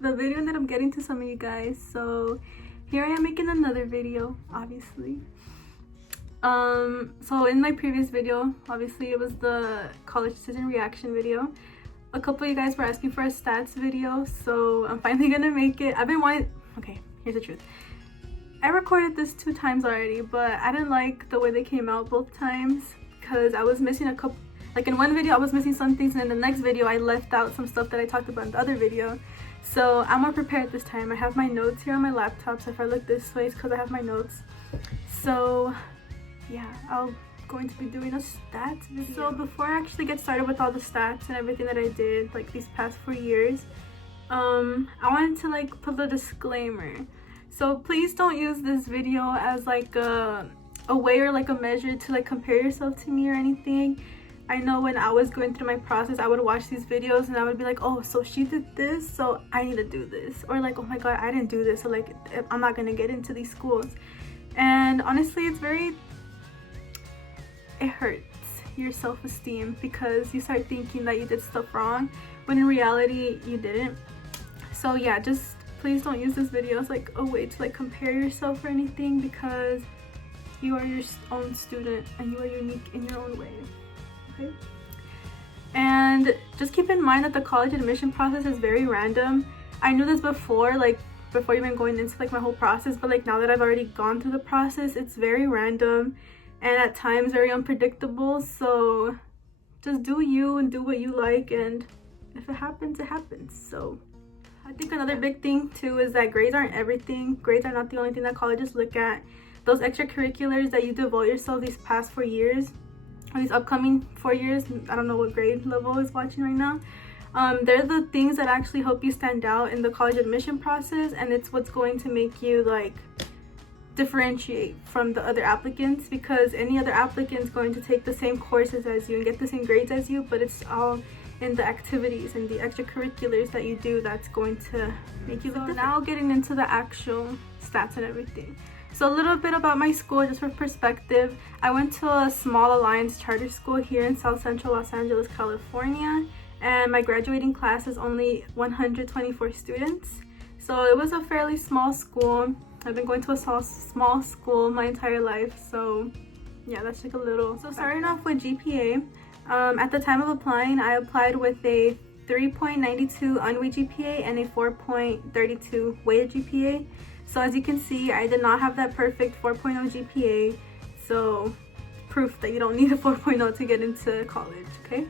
the video ended up getting to some of you guys, so here I am making another video, obviously. So in my previous video, obviously it was the college decision reaction video. A couple of you guys were asking for a stats video, so I'm finally gonna make it. I've been wanting, okay, here's the truth. I recorded this 2 times already, but I didn't like the way they came out both times because I was missing a couple. Like in one video I was missing some things, and in the next video I left out some stuff that I talked about in the other video. So I'm more prepared this time. I have my notes here on my laptop, so if I look this way it's because I have my notes. So yeah, I'm going to be doing a stats video. So before I actually get started with all the stats and everything that I did like these past 4 years, I wanted to like put a disclaimer. So please don't use this video as like a way or like a measure to like compare yourself to me or anything. I know when I was going through my process, I would watch these videos and I would be like, oh, so she did this, so I need to do this. Or like, oh my god, I didn't do this, so like I'm not gonna get into these schools. And honestly, it hurts your self-esteem because you start thinking that you did stuff wrong when in reality you didn't. So yeah, just please don't use this video as like a way to like compare yourself or anything, because you are your own student and you are unique in your own way. Okay? And just keep in mind that the college admission process is very random. I knew this before, like before even going into like my whole process, but like now that I've already gone through the process, it's very random and at times very unpredictable. So just do you and do what you like, and if it happens, it happens. So I think another big thing too is that grades aren't everything. Grades are not the only thing that colleges look at. Those extracurriculars that you devote yourself these past 4 years, or these upcoming 4 years, I don't know what grade level is watching right now, they're the things that actually help you stand out in the college admission process, and it's what's going to make you like differentiate from the other applicants, because any other applicant is going to take the same courses as you and get the same grades as you, but it's all in the activities and the extracurriculars that you do that's going to make you look different. Now getting into the actual stats and everything. So a little bit about my school, just for perspective. I went to a small alliance charter school here in South Central Los Angeles, California, and my graduating class is only 124 students. So it was a fairly small school. I've been going to a small school my entire life, so yeah, that's like a little. So starting off with GPA, at the time of applying, I applied with a 3.92 unweighted GPA and a 4.32 weighted GPA. So as you can see, I did not have that perfect 4.0 GPA, so proof that you don't need a 4.0 to get into college, okay?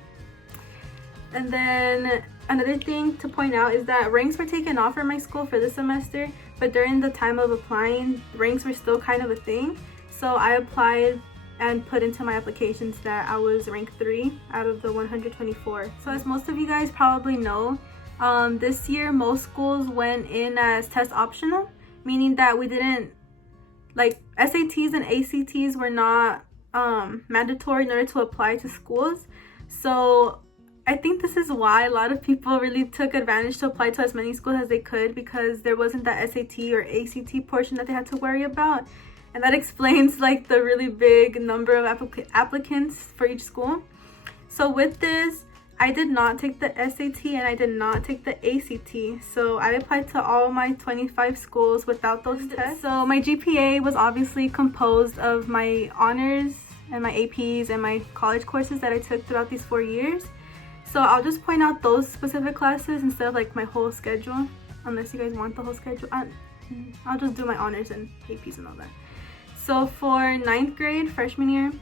And then another thing to point out is that ranks were taken off for my school for this semester, but during the time of applying, ranks were still kind of a thing. So I applied and put into my applications that I was ranked 3 out of the 124. So as most of you guys probably know, this year most schools went in as test optional, meaning that we didn't, like, SATs and ACTs were not mandatory in order to apply to schools. So I think this is why a lot of people really took advantage to apply to as many schools as they could, because there wasn't that SAT or ACT portion that they had to worry about. And that explains like the really big number of applicants for each school. So with this, I did not take the SAT and I did not take the ACT. So I applied to all my 25 schools without those tests. So my GPA was obviously composed of my honors and my APs and my college courses that I took throughout these 4 years. So I'll just point out those specific classes instead of like my whole schedule, unless you guys want the whole schedule. I'll just do my honors and APs and all that. So for 9th grade, freshman year,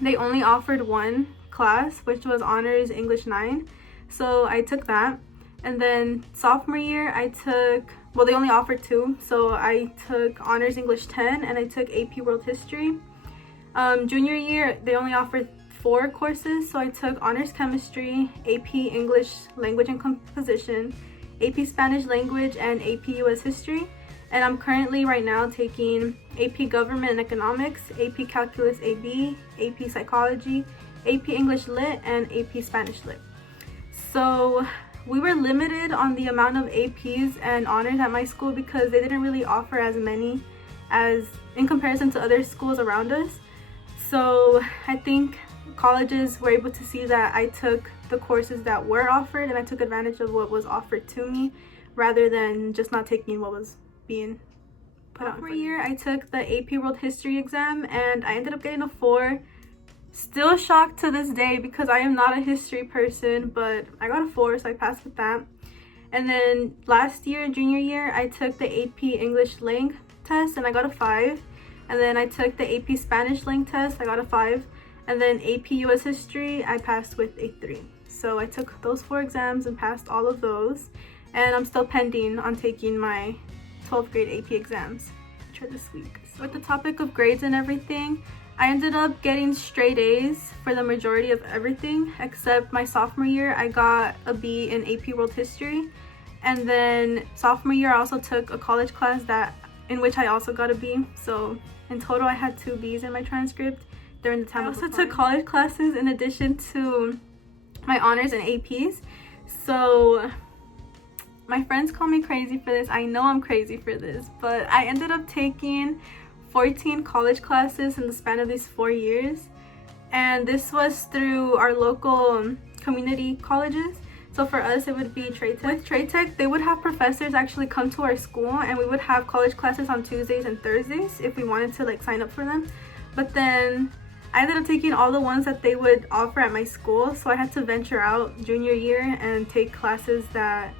they only offered 1 class, which was honors English 9. So I took that. And then sophomore year, I took, well, they only offered 2. So I took honors English 10 and I took AP World History. Junior year, they only offered 4 courses. So I took honors chemistry, AP English language and composition, AP Spanish language, and AP US history. And I'm currently right now taking AP Government and Economics, AP Calculus AB, AP Psychology, AP English Lit, and AP Spanish Lit. So we were limited on the amount of APs and honors at my school because they didn't really offer as many as in comparison to other schools around us. So I think colleges were able to see that I took the courses that were offered and I took advantage of what was offered to me, rather than just not taking what was being put out. For year, I took the AP World History exam and I ended up getting a 4. Still shocked to this day because I am not a history person, but I got a 4, so I passed with that. And then last year, junior year, I took the AP English Lang test and I got a 5. And then I took the AP Spanish Lang test, I got a 5. And then AP US History, I passed with a 3. So I took those 4 exams and passed all of those. And I'm still pending on taking my 12th grade AP exams, which are this week. So with the topic of grades and everything, I ended up getting straight A's for the majority of everything, except my sophomore year, I got a B in AP World History. And then sophomore year, I also took a college class in which I also got a B. So in total, I had 2 B's in my transcript during the time. I also took college classes in addition to my honors and APs. So my friends call me crazy for this. I know I'm crazy for this, but I ended up taking 14 college classes in the span of these 4 years, and this was through our local community colleges. So for us, it would be Trade Tech. With Trade Tech, they would have professors actually come to our school, and we would have college classes on Tuesdays and Thursdays if we wanted to like sign up for them. But then I ended up taking all the ones that they would offer at my school, so I had to venture out junior year and take classes that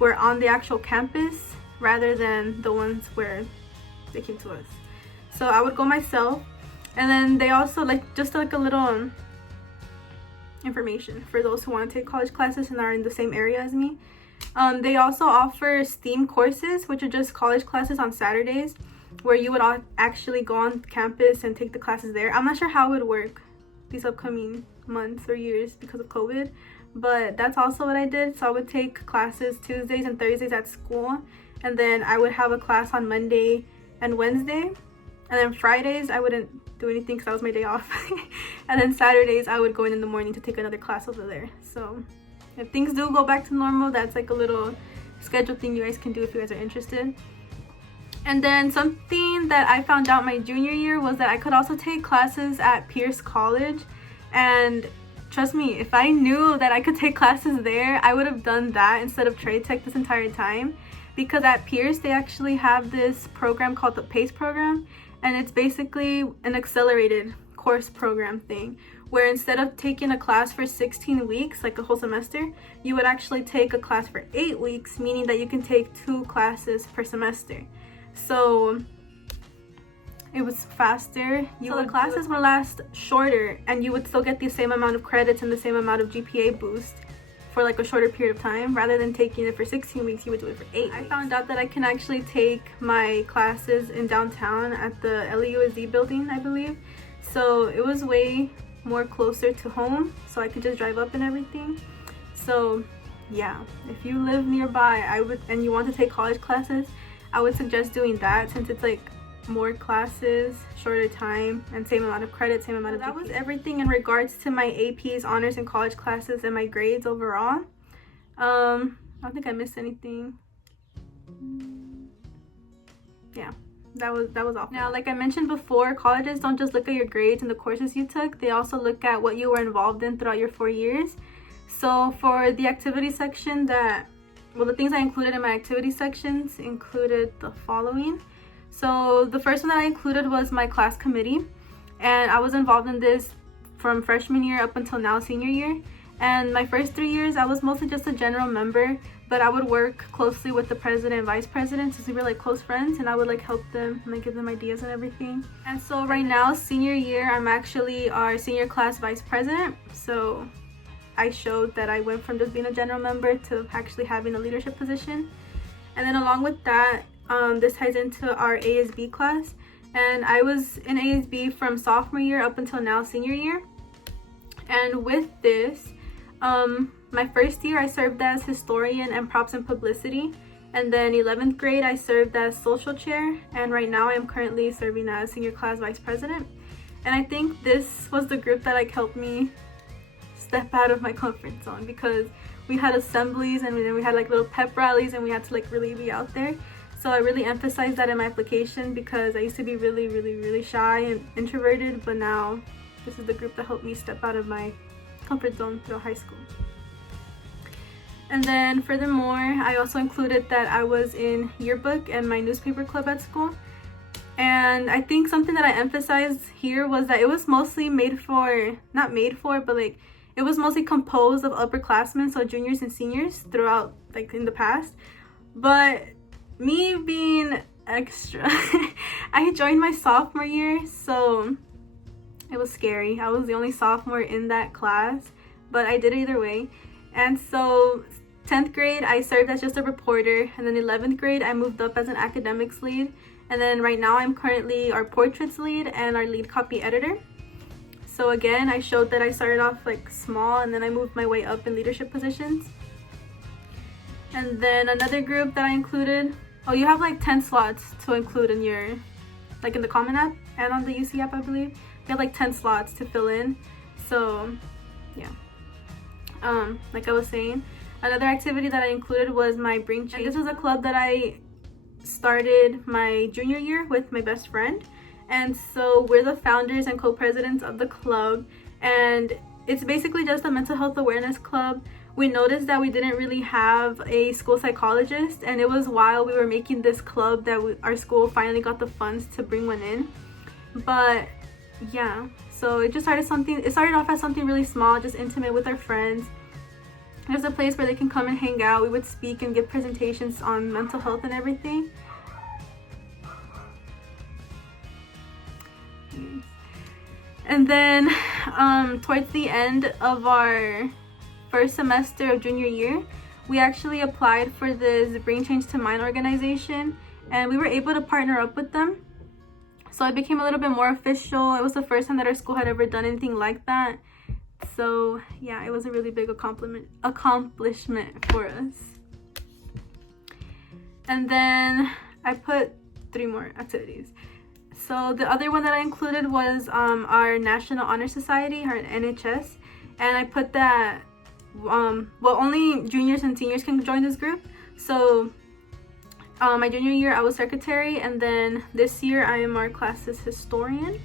were on the actual campus rather than the ones where they came to us. So I would go myself, and then they also just like a little information for those who want to take college classes and are in the same area as me. They also offer STEAM courses, which are just college classes on Saturdays, where you would actually go on campus and take the classes there. I'm not sure how it would work these upcoming months or years because of COVID, but that's also what I did. So I would take classes Tuesdays and Thursdays at school, and then I would have a class on Monday and Wednesday. And then Fridays, I wouldn't do anything because that was my day off. And then Saturdays, I would go in the morning to take another class over there. So if things do go back to normal, that's like a little schedule thing you guys can do if you guys are interested. And then something that I found out my junior year was that I could also take classes at Pierce College. And trust me, if I knew that I could take classes there, I would have done that instead of Trade Tech this entire time. Because at Pierce, they actually have this program called the PACE program. And it's basically an accelerated course program thing, where instead of taking a class for 16 weeks, like a whole semester, you would actually take a class for 8 weeks, meaning that you can take 2 classes per semester. So it was faster. So the classes would last shorter, and you would still get the same amount of credits and the same amount of GPA boost for like a shorter period of time. Rather than taking it for 16 weeks, you would do it for 8 weeks. I found out that I can actually take my classes in downtown at the LUSD building, I believe. So it was way more closer to home, so I could just drive up and everything. So yeah, if you live nearby, and you want to take college classes, I would suggest doing that, since it's like more classes, shorter time, and same amount of credit, same amount of GPA. That was everything in regards to my APs, honors, and college classes and my grades overall. I don't think I missed anything. Yeah, that was all. Now, like I mentioned before, colleges don't just look at your grades and the courses you took, they also look at what you were involved in throughout your 4 years. So for the activity section, the things I included in my activity sections included the following. So the first one that I included was my class committee, and I was involved in this from freshman year up until now senior year. And my first 3 years, I was mostly just a general member, but I would work closely with the president and vice president since we were like close friends, and I would like help them and like give them ideas and everything. And so right now, senior year, I'm actually our senior class vice president. So I showed that I went from just being a general member to actually having a leadership position. And then along with that, this ties into our ASB class, and I was in ASB from sophomore year up until now senior year. And with this, my first year I served as historian and props and publicity, and then 11th grade I served as social chair, and right now I am currently serving as senior class vice president. And I think this was the group that like helped me step out of my comfort zone, because we had assemblies and then we had like little pep rallies and we had to like really be out there. So I really emphasized that in my application, because I used to be really shy and introverted, but now this is the group that helped me step out of my comfort zone through high school. And then furthermore, I also included that I was in yearbook and my newspaper club at school. And I think something that I emphasized here was that it was mostly but like it was mostly composed of upperclassmen, so juniors and seniors throughout, like in the past. But me being extra, I joined my sophomore year, so it was scary. I was the only sophomore in that class, but I did it either way. And so 10th grade, I served as just a reporter, and then 11th grade, I moved up as an academics lead. And then right now I'm currently our portraits lead and our lead copy editor. So again, I showed that I started off like small and then I moved my way up in leadership positions. And then another group that I included, oh, you have like 10 slots to include in your, like in the Common App and on the UC app, I believe. You have like 10 slots to fill in. So yeah, like I was saying, another activity that I included was my Bring Change. This was a club that I started my junior year with my best friend, and so we're the founders and co-presidents of the club, and it's basically just a mental health awareness club. We noticed that we didn't really have a school psychologist, and it was while we were making this club that our school finally got the funds to bring one in. But yeah, so it started off as something really small, just intimate with our friends. There's a place where they can come and hang out. We would speak and give presentations on mental health and everything. And then towards the end of our first semester of junior year, we actually applied for this Bring Change to Mind organization, and we were able to partner up with them. So it became a little bit more official. It was the first time that our school had ever done anything like that. So yeah, it was a really big accomplishment for us. And then I put 3 more activities. So the other one that I included was our National Honor Society, our NHS, and I put that well, only juniors and seniors can join this group. So my junior year I was secretary, and then this year I am our class's historian.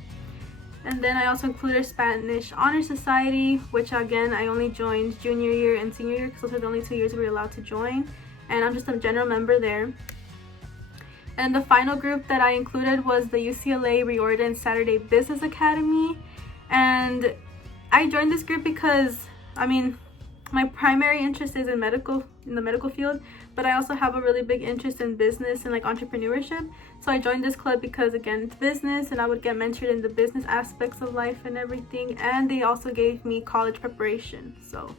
And then I also included Spanish Honor Society, which again I only joined junior year and senior year because those are the only 2 years we were allowed to join, and I'm just a general member there. And the final group that I included was the UCLA Reordained Saturday Business Academy. And I joined this group because, I mean, my primary interest is in the medical field, but I also have a really big interest in business and like entrepreneurship. So I joined this club because again, it's business, and I would get mentored in the business aspects of life and everything. And they also gave me college preparation. So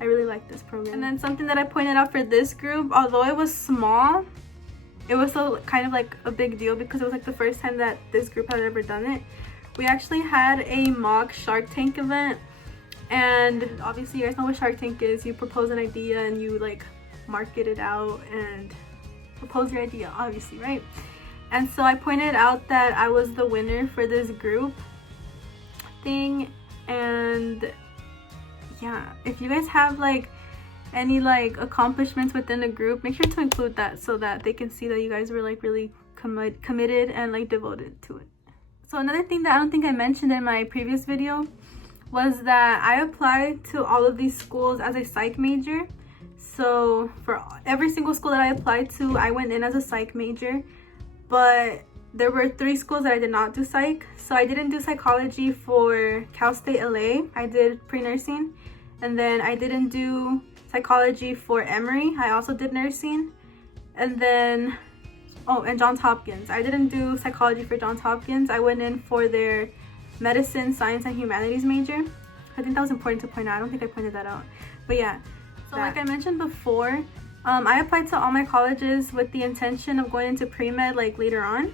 I really like this program. And then something that I pointed out for this group, although it was small, it was still kind of like a big deal because it was like the first time that this group had ever done it. We actually had a mock Shark Tank event, and obviously you guys know what Shark Tank is. You propose an idea and you like market it out and propose your idea, obviously, right? And so I pointed out that I was the winner for this group thing. And yeah, if you guys have like any like accomplishments within a group, make sure to include that so that they can see that you guys were like really committed and like devoted to it. So another thing that I don't think I mentioned in my previous video was that I applied to all of these schools as a psych major. So for every single school that I applied to, I went in as a psych major, but there were 3 schools that I did not do psych. So I didn't do psychology for Cal State LA. I did pre-nursing. And then I didn't do psychology for Emory. I also did nursing. And then and Johns Hopkins. I didn't do psychology for Johns Hopkins. I went in for their medicine, science, and humanities major. I think that was important to point out. I don't think I pointed that out. But yeah, so like I mentioned before, I applied to all my colleges with the intention of going into pre-med like later on.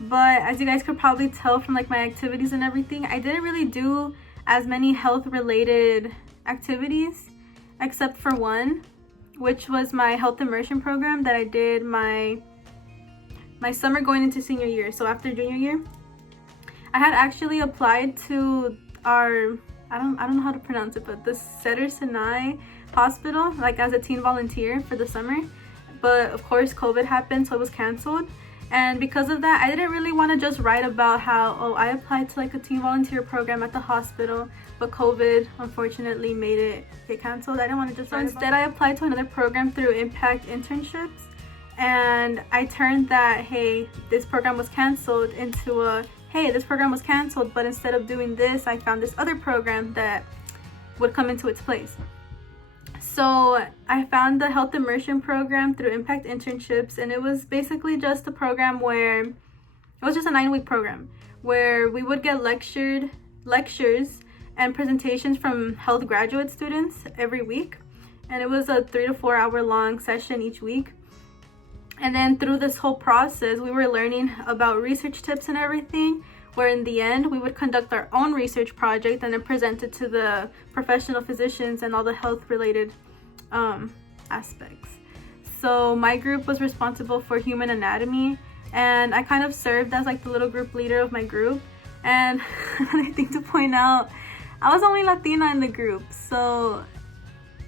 But as you guys could probably tell from like my activities and everything, I didn't really do as many health related activities except for one, which was my health immersion program that I did my summer going into senior year. So after junior year, I had actually applied to our, I don't know how to pronounce it, but the Cedar Sinai Hospital, like as a teen volunteer for the summer. But of course COVID happened, so it was canceled. And because of that, I didn't really want to just write about how, oh, I applied to like a teen volunteer program at the hospital, but COVID unfortunately made it get canceled. I didn't want to just instead I applied to another program through Impact Internships, and I turned that, hey, this program was canceled, into a, hey, this program was canceled, but instead of doing this, I found this other program that would come into its place. So I found the health immersion program through Impact Internships, and it was basically just a program where it was just a 9-week program where we would get lectures and presentations from health graduate students every week, and it was a 3 to 4 hour long session each week. And then through this whole process, we were learning about research tips and everything, where in the end we would conduct our own research project and then present it to the professional physicians and all the health related aspects. So my group was responsible for human anatomy, and I kind of served as like the little group leader of my group. And I think to point out, I was only Latina in the group, so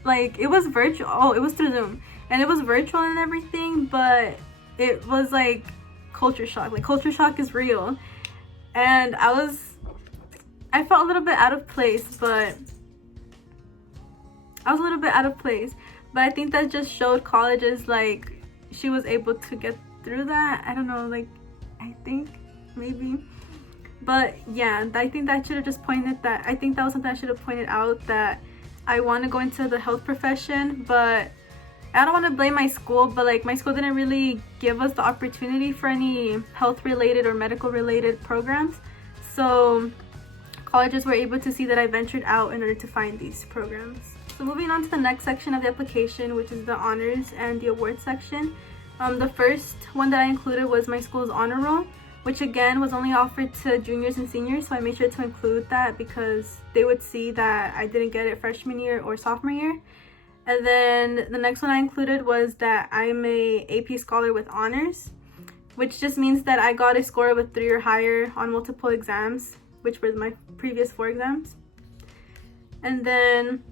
like it was virtual. Oh, it was through Zoom, and it was virtual and everything, but it was like culture shock. Like culture shock is real. And I felt a little bit out of place, but I think that just showed colleges, like, she was able to get through that. I don't know, like, I think maybe, but yeah, I think that should have just pointed that, I think that was something I should have pointed out, that I want to go into the health profession, but I don't want to blame my school, but like my school didn't really give us the opportunity for any health related or medical related programs. So colleges were able to see that I ventured out in order to find these programs. So moving on to the next section of the application, which is the honors and the awards section. The first one that I included was my school's honor roll, which again was only offered to juniors and seniors. So I made sure to include that because they would see that I didn't get it freshman year or sophomore year. And then the next one I included was that I'm a AP scholar with honors, which just means that I got a score of a 3 or higher on multiple exams, which were my previous 4 exams. And then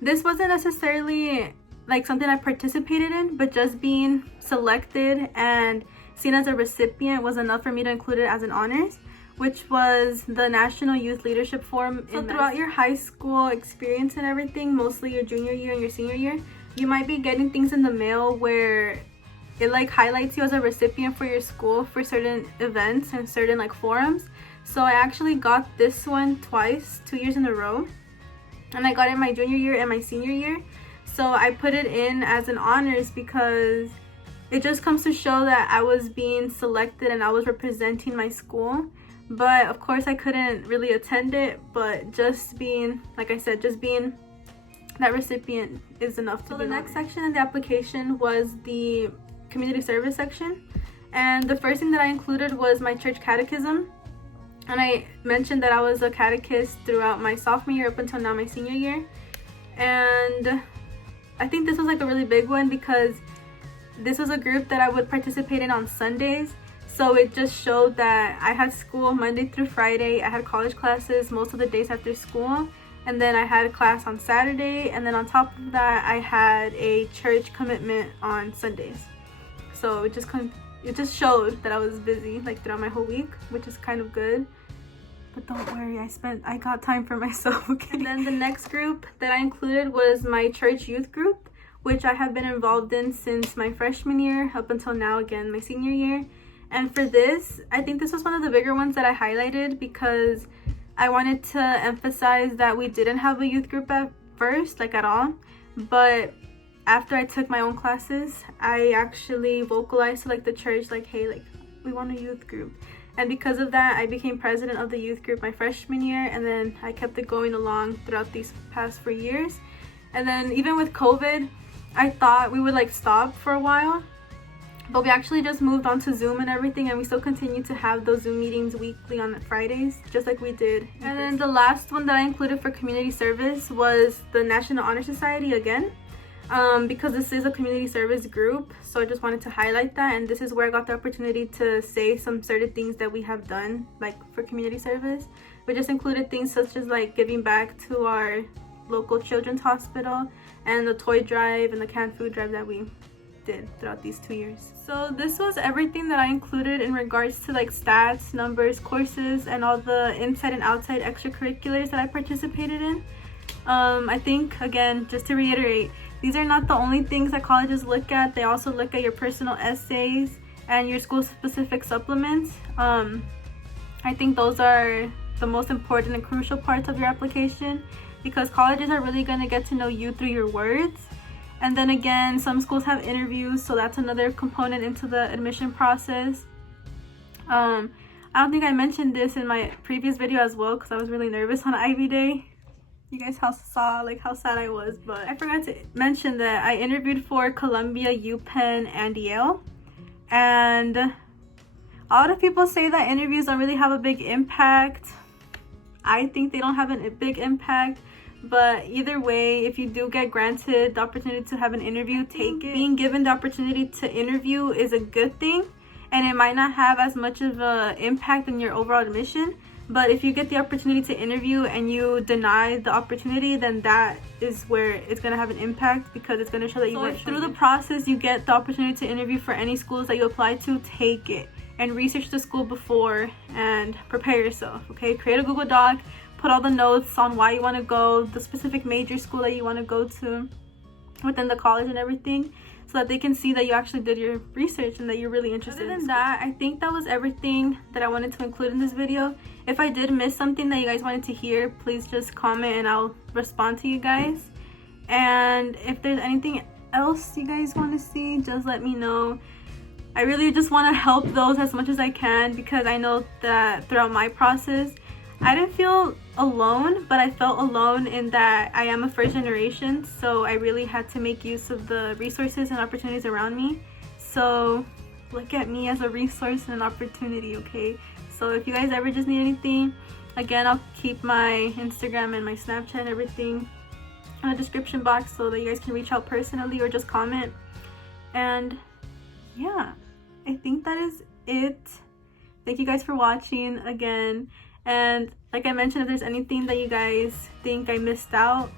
this wasn't necessarily like something I participated in, but just being selected and seen as a recipient was enough for me to include it as an honors, which was the National Youth Leadership Forum. So throughout your high school experience and everything, mostly your junior year and your senior year, you might be getting things in the mail where it like highlights you as a recipient for your school for certain events and certain like forums. So I actually got this one twice, 2 years in a row, and I got it my junior year and my senior year. So I put it in as an honors because it just comes to show that I was being selected and I was representing my school. But of course I couldn't really attend it, but just being, like I said, just being that recipient is enough to be. So the next section in the application was the community service section, and the first thing that I included was my church catechism. And I mentioned that I was a catechist throughout my sophomore year up until now my senior year. And I think this was like a really big one because this was a group that I would participate in on Sundays. So it just showed that I had school Monday through Friday. I had college classes most of the days after school. And then I had a class on Saturday. And then on top of that, I had a church commitment on Sundays. So it just showed that I was busy like throughout my whole week, which is kind of good. But don't worry, I got time for myself, okay? And then the next group that I included was my church youth group, which I have been involved in since my freshman year up until now, again, my senior year. And for this, I think this was one of the bigger ones that I highlighted because I wanted to emphasize that we didn't have a youth group at first, like at all. But after I took my own classes, I actually vocalized to like the church, like, hey, like we want a youth group. And because of that, I became president of the youth group my freshman year, and then I kept it going along throughout these past 4 years. And then even with COVID, I thought we would like stop for a while, but we actually just moved on to Zoom and everything, and we still continue to have those Zoom meetings weekly on Fridays, just like we did. And then the last one that I included for community service was the National Honor Society again, because this is a community service group. So I just wanted to highlight that, and this is where I got the opportunity to say some certain things that we have done like for community service. We just included things such as like giving back to our local children's hospital and the toy drive and the canned food drive that we did throughout these 2 years. So this was everything that I included in regards to like stats, numbers, courses, and all the inside and outside extracurriculars that I participated in. I think, again, just to reiterate, these are not the only things that colleges look at. They also look at your personal essays and your school-specific supplements. I think those are the most important and crucial parts of your application, because colleges are really going to get to know you through your words. And then again, some schools have interviews, so that's another component into the admission process. I don't think I mentioned this in my previous video as well, because I was really nervous on Ivy Day. You guys saw like how sad I was, but I forgot to mention that I interviewed for Columbia, UPenn, and Yale. And a lot of people say that interviews don't really have a big impact. I think they don't have a big impact, but either way, if you do get granted the opportunity to have an interview, take it. Being given the opportunity to interview is a good thing, and it might not have as much of an impact on your overall admission. But if you get the opportunity to interview and you deny the opportunity, then that is where it's going to have an impact, because it's going to show that you weren't through the process. You get the opportunity to interview for any schools that you apply to, take it and research the school before and prepare yourself. Okay, create a Google Doc, put all the notes on why you want to go, the specific major school that you want to go to within the college and everything, so that they can see that you actually did your research and that you're really interested. Other than that, I think that was everything that I wanted to include in this video. If I did miss something that you guys wanted to hear, please just comment and I'll respond to you guys. And if there's anything else you guys want to see, just let me know. I really just want to help those as much as I can, because I know that throughout my process, I didn't feel alone, but I felt alone in that I am a first generation, so I really had to make use of the resources and opportunities around me. So look at me as a resource and an opportunity, okay? So if you guys ever just need anything, again, I'll keep my Instagram and my Snapchat and everything in the description box so that you guys can reach out personally or just comment. And yeah, I think that is it. Thank you guys for watching again. And like I mentioned, if there's anything that you guys think I missed out,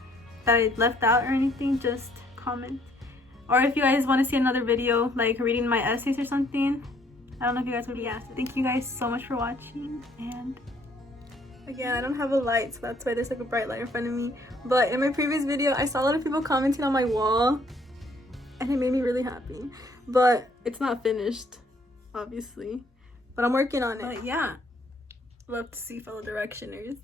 that I left out or anything, just comment. Or if you guys want to see another video, like reading my essays or something, I don't know if you guys would be asked. Thank you guys so much for watching. And again, I don't have a light, so that's why there's like a bright light in front of me. But in my previous video, I saw a lot of people commenting on my wall, and it made me really happy. But it's not finished, obviously. But I'm working on it. But yeah. Love to see fellow directioners.